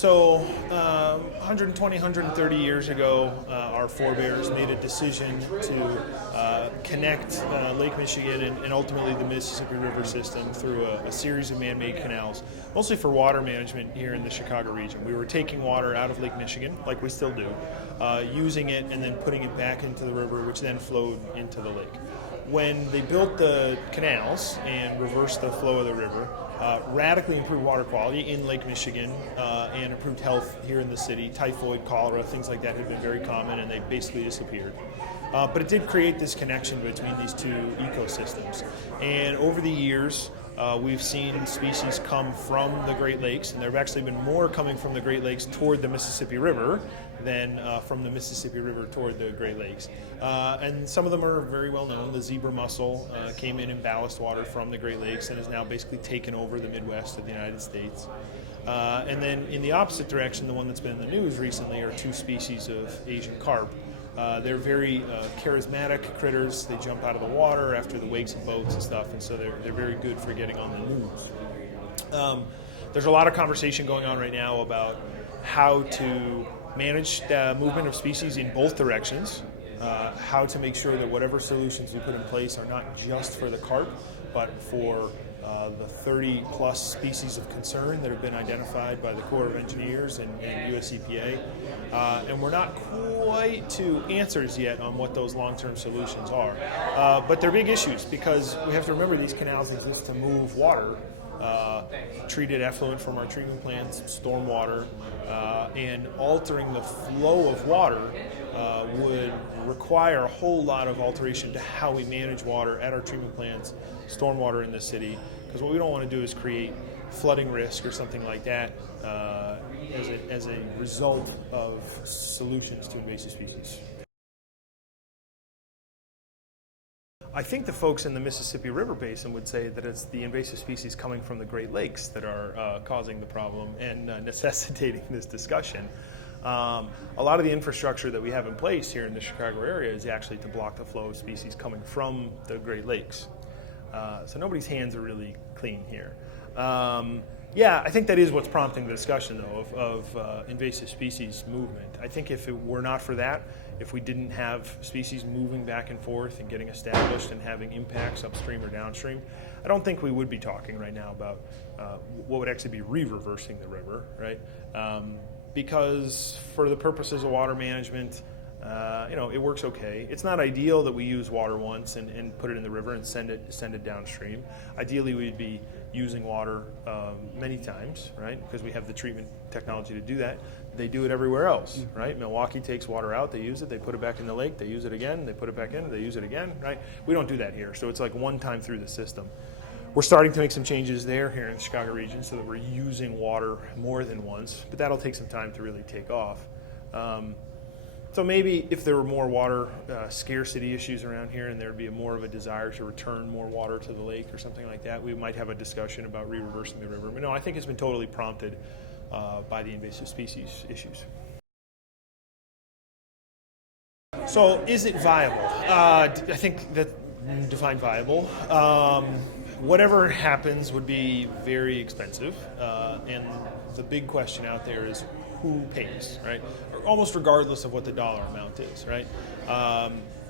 120, 130 years ago, our forebears made a decision to connect Lake Michigan and ultimately the Mississippi River system through a series of man-made canals, mostly for water management here in the Chicago region. We were taking water out of Lake Michigan, like we still do, using it and then putting it back into the river, which then flowed into the lake. When they built the canals and reversed the flow of the river, radically improved water quality in Lake Michigan and improved health here in the city. Typhoid, cholera, things like that had been very common, and they basically disappeared. But it did create this connection between these two ecosystems. And over the years, we've seen species come from the Great Lakes, and there have actually been more coming from the Great Lakes toward the Mississippi River than from the Mississippi River toward the Great Lakes. And some of them are very well known. The zebra mussel came in ballast water from the Great Lakes and has now basically taken over the Midwest of the United States. And then in the opposite direction, the one that's been in the news recently are two species of Asian carp. They're very charismatic critters. They jump out of the water after the wakes of boats and stuff, and so they're very good for getting on the news. There's a lot of conversation going on right now about how to manage the movement of species in both directions, how to make sure that whatever solutions we put in place are not just for the carp, but for the 30-plus species of concern that have been identified by the Corps of Engineers and US EPA. And we're not quite to answers yet on what those long-term solutions are. But they're big issues because we have to remember these canals exist to move water, treated effluent from our treatment plants, stormwater, and altering the flow of water would require a whole lot of alteration to how we manage water at our treatment plants, stormwater in the city, because what we don't want to do is create flooding risk or something like that as a result of solutions to invasive species. I think the folks in the Mississippi River Basin would say that it's the invasive species coming from the Great Lakes that are causing the problem and necessitating this discussion. A lot of the infrastructure that we have in place here in the Chicago area is actually to block the flow of species coming from the Great Lakes. So nobody's hands are really clean here. Yeah, I think that is what's prompting the discussion, though, of invasive species movement. I think if it were not for that, if we didn't have species moving back and forth and getting established and having impacts upstream or downstream, I don't think we would be talking right now about what would actually be re-reversing the river, right? Because for the purposes of water management, it works okay. It's not ideal that we use water once and put it in the river and send it downstream. Ideally, we'd be using water many times, right? Because we have the treatment technology to do that. They do it everywhere else, right? Milwaukee takes water out, they use it, they put it back in the lake, they use it again, they put it back in, they use it again, right? We don't do that here, so it's like one time through the system. We're starting to make some changes here in the Chicago region so that we're using water more than once, but that'll take some time to really take off. So maybe if there were more water scarcity issues around here and there'd be more of a desire to return more water to the lake or something like that, we might have a discussion about re-reversing the river. But no, I think it's been totally prompted by the invasive species issues. So is it viable? I think that define viable. Whatever happens would be very expensive, and the big question out there is who pays, right? Almost regardless of what the dollar amount is, right?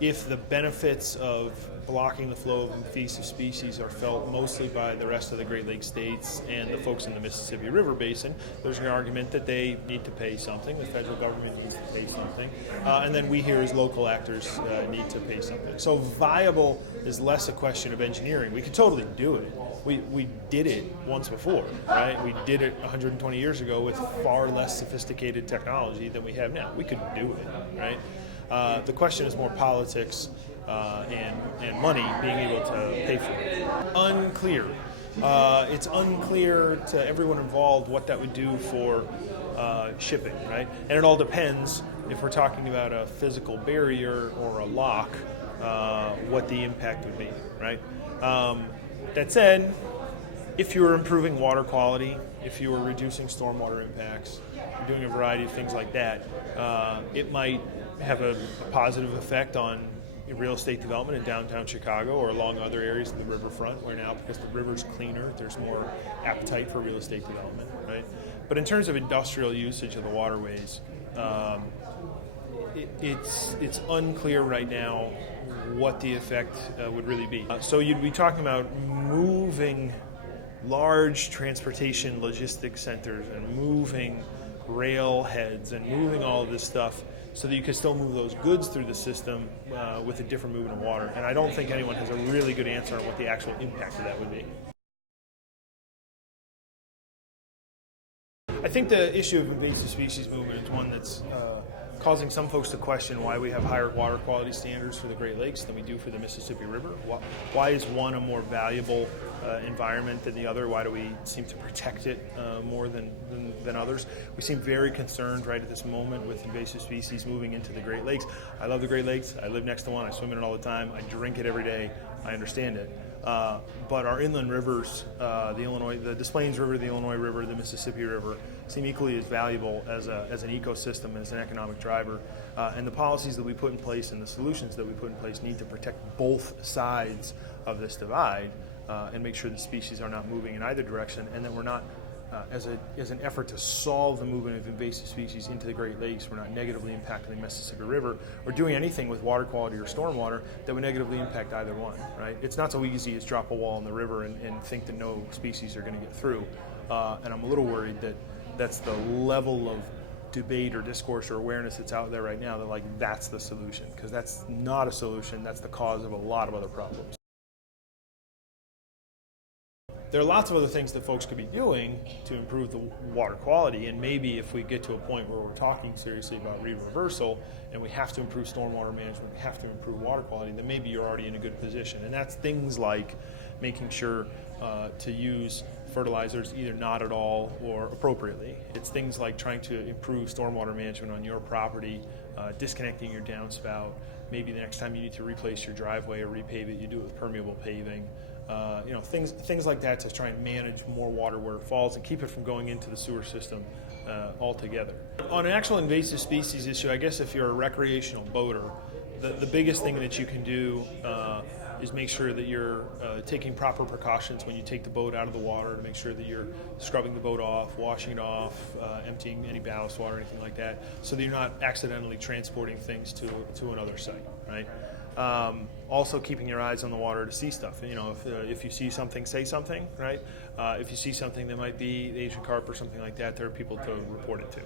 If the benefits of blocking the flow of invasive species are felt mostly by the rest of the Great Lakes states and the folks in the Mississippi River Basin, there's an argument that they need to pay something, the federal government needs to pay something, and then we here as local actors need to pay something. So viable is less a question of engineering. We could totally do it. We did it once before, right? We did it 120 years ago with far less sophisticated technology than we have now. We could do it, right? The question is more politics and money being able to pay for it. Unclear. It's unclear to everyone involved what that would do for shipping, right? And it all depends if we're talking about a physical barrier or a lock, what the impact would be, right? That said, if you were improving water quality, if you were reducing stormwater impacts, you're doing a variety of things like that, it might have a positive effect on real estate development in downtown Chicago or along other areas of the riverfront, where now, because the river's cleaner, there's more appetite for real estate development, right? But in terms of industrial usage of the waterways, it's unclear right now what the effect would really be. So you'd be talking about moving large transportation logistics centers and moving rail heads and moving all of this stuff so that you can still move those goods through the system with a different movement of water. And I don't think anyone has a really good answer on what the actual impact of that would be. I think the issue of invasive species movement is one that's causing some folks to question why we have higher water quality standards for the Great Lakes than we do for the Mississippi River. Why is one a more valuable environment than the other? Why do we seem to protect it more than others? We seem very concerned right at this moment with invasive species moving into the Great Lakes. I love the Great Lakes. I live next to one. I swim in it all the time. I drink it every day. I understand it. But our inland rivers, the Des Plaines River, the Illinois River, the Mississippi River, seem equally as valuable as an ecosystem, as an economic driver. And the policies that we put in place and the solutions that we put in place need to protect both sides of this divide and make sure that species are not moving in either direction, and that we're not, as an effort to solve the movement of invasive species into the Great Lakes, we're not negatively impacting the Mississippi River or doing anything with water quality or stormwater that would negatively impact either one, right? It's not so easy as drop a wall in the river and think that no species are going to get through. And I'm a little worried that that's the level of debate or discourse or awareness that's out there right now, that that's the solution, because that's not a solution. That's the cause of a lot of other problems. There are lots of other things that folks could be doing to improve the water quality, and maybe if we get to a point where we're talking seriously about reversal and we have to improve stormwater management, we have to improve water quality, then maybe you're already in a good position. And that's things like making sure to use fertilizers either not at all or appropriately. It's things like trying to improve stormwater management on your property, disconnecting your downspout. Maybe the next time you need to replace your driveway or repave it, you do it with permeable paving. Things like that to try and manage more water where it falls and keep it from going into the sewer system altogether. On an actual invasive species issue, I guess if you're a recreational boater, the biggest thing that you can do is make sure that you're taking proper precautions when you take the boat out of the water, to make sure that you're scrubbing the boat off, washing it off, emptying any ballast water, anything like that, so that you're not accidentally transporting things to another site, right? Also keeping your eyes on the water to see stuff. If you see something, say something, right? If you see something that might be Asian carp or something like that, there are people to report it to.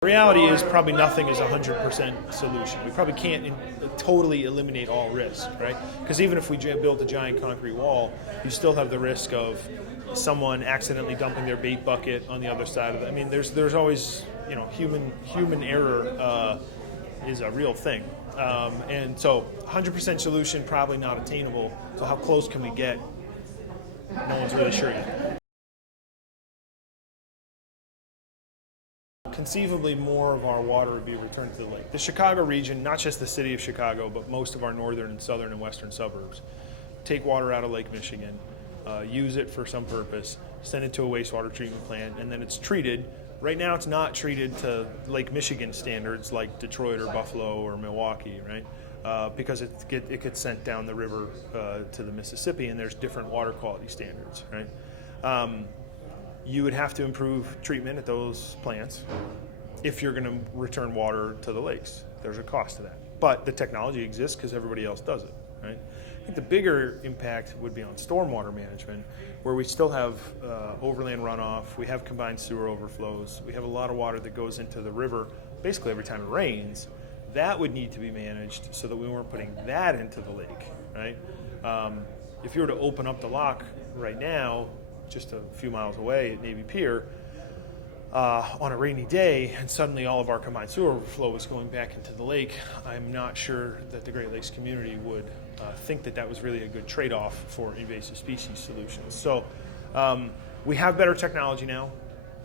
The reality is probably nothing is 100% solution. We probably can't totally eliminate all risk, right? Because even if we build a giant concrete wall, you still have the risk of someone accidentally dumping their bait bucket on the other side of it. I mean, there's always, human error is a real thing. And so 100% solution, probably not attainable. So how close can we get? No one's really sure yet. Conceivably, more of our water would be returned to the lake. The Chicago region, not just the city of Chicago, but most of our northern and southern and western suburbs, take water out of Lake Michigan, use it for some purpose, send it to a wastewater treatment plant, and then it's treated. Right now, it's not treated to Lake Michigan standards like Detroit or Buffalo or Milwaukee, right? Because it gets sent down the river to the Mississippi, and there's different water quality standards, right? You would have to improve treatment at those plants if you're going to return water to the lakes. There's a cost to that. But the technology exists because everybody else does it, right? I think the bigger impact would be on stormwater management, where we still have overland runoff, we have combined sewer overflows, we have a lot of water that goes into the river basically every time it rains. That would need to be managed so that we weren't putting that into the lake, right? If you were to open up the lock right now, just a few miles away at Navy Pier, on a rainy day, and suddenly all of our combined sewer overflow was going back into the lake, I'm not sure that the Great Lakes community would think that was really a good trade-off for invasive species solutions. So we have better technology now.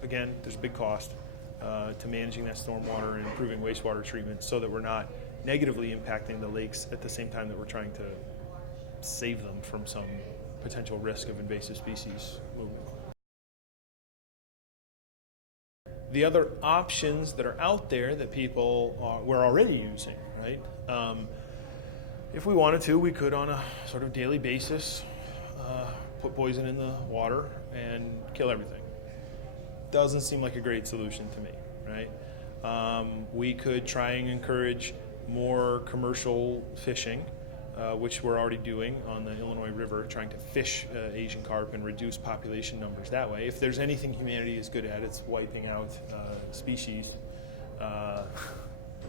Again, there's a big cost to managing that stormwater and improving wastewater treatment so that we're not negatively impacting the lakes at the same time that we're trying to save them from some potential risk of invasive species movement. the other options that are out there that we're already using, right? If we wanted to, we could on a sort of daily basis put poison in the water and kill everything. Doesn't seem like a great solution to me, right? We could try and encourage more commercial fishing, which we're already doing on the Illinois River, trying to fish Asian carp and reduce population numbers that way. If there's anything humanity is good at, it's wiping out species.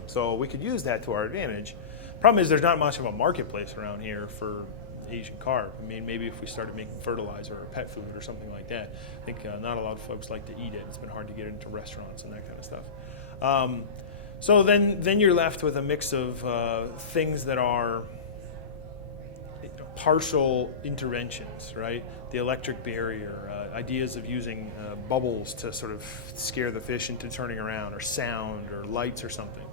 So we could use that to our advantage. Problem is there's not much of a marketplace around here for Asian carp. I mean, maybe if we started making fertilizer or pet food or something like that. I think not a lot of folks like to eat it. It's been hard to get into restaurants and that kind of stuff. So then you're left with a mix of things that are partial interventions, right? The electric barrier, ideas of using bubbles to sort of scare the fish into turning around, or sound, or lights, or something.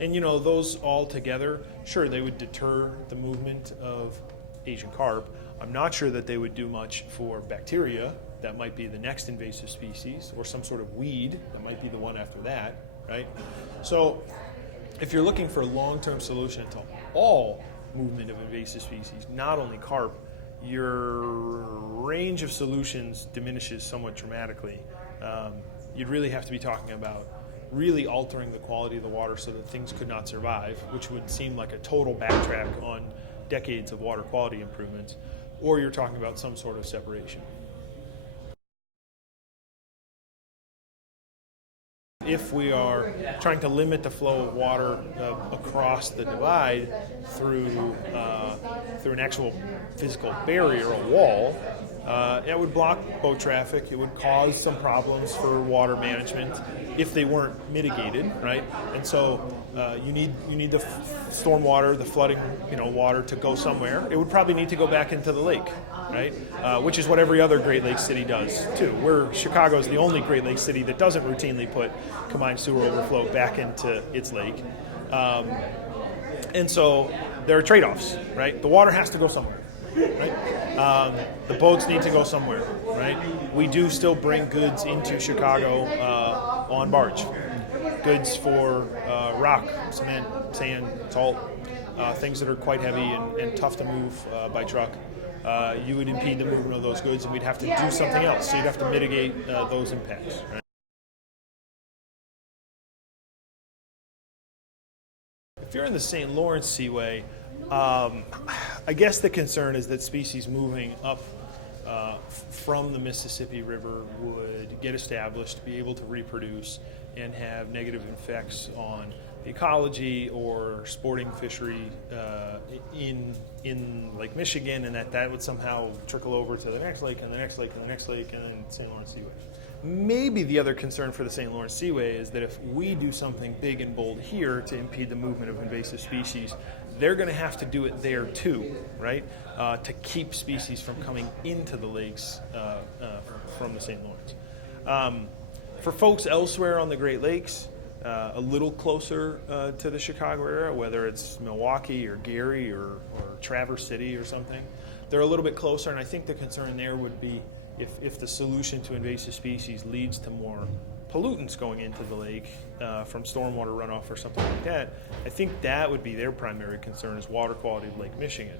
And those all together, sure, they would deter the movement of Asian carp. I'm not sure that they would do much for bacteria. That might be the next invasive species, or some sort of weed. That might be the one after that, right? So if you're looking for a long-term solution to all movement of invasive species, not only carp, your range of solutions diminishes somewhat dramatically. You'd really have to be talking about really altering the quality of the water so that things could not survive, which would seem like a total backtrack on decades of water quality improvements, or you're talking about some sort of separation. If we are trying to limit the flow of water across the divide through an actual physical barrier, a wall, it would block boat traffic. It would cause some problems for water management if they weren't mitigated, right? And so you need the storm water, the flooding, water to go somewhere. It would probably need to go back into the lake, right? Which is what every other Great Lakes city does too. Chicago is the only Great Lakes city that doesn't routinely put combined sewer overflow back into its lake. And so there are trade-offs, right? The water has to go somewhere, right? The boats need to go somewhere, right? We do still bring goods into Chicago on barge. Goods for rock, cement, sand, salt, things that are quite heavy and tough to move by truck. You would impede the movement of those goods, and we'd have to do something else. So you'd have to mitigate those impacts, right? If you're in the St. Lawrence Seaway, I guess the concern is that species moving up from the Mississippi River would get established, be able to reproduce, and have negative effects on the ecology or sporting fishery in Lake Michigan, and that would somehow trickle over to the next lake and the next lake and the next lake and then St. Lawrence Seaway. Maybe the other concern for the St. Lawrence Seaway is that if we do something big and bold here to impede the movement of invasive species, they're going to have to do it there too, right? To keep species from coming into the lakes from the St. Lawrence. For folks elsewhere on the Great Lakes, a little closer to the Chicago area, whether it's Milwaukee or Gary or Traverse City or something, they're a little bit closer, and I think the concern there would be if the solution to invasive species leads to more pollutants going into the lake from stormwater runoff or something like that, I think that would be their primary concern, is water quality of Lake Michigan.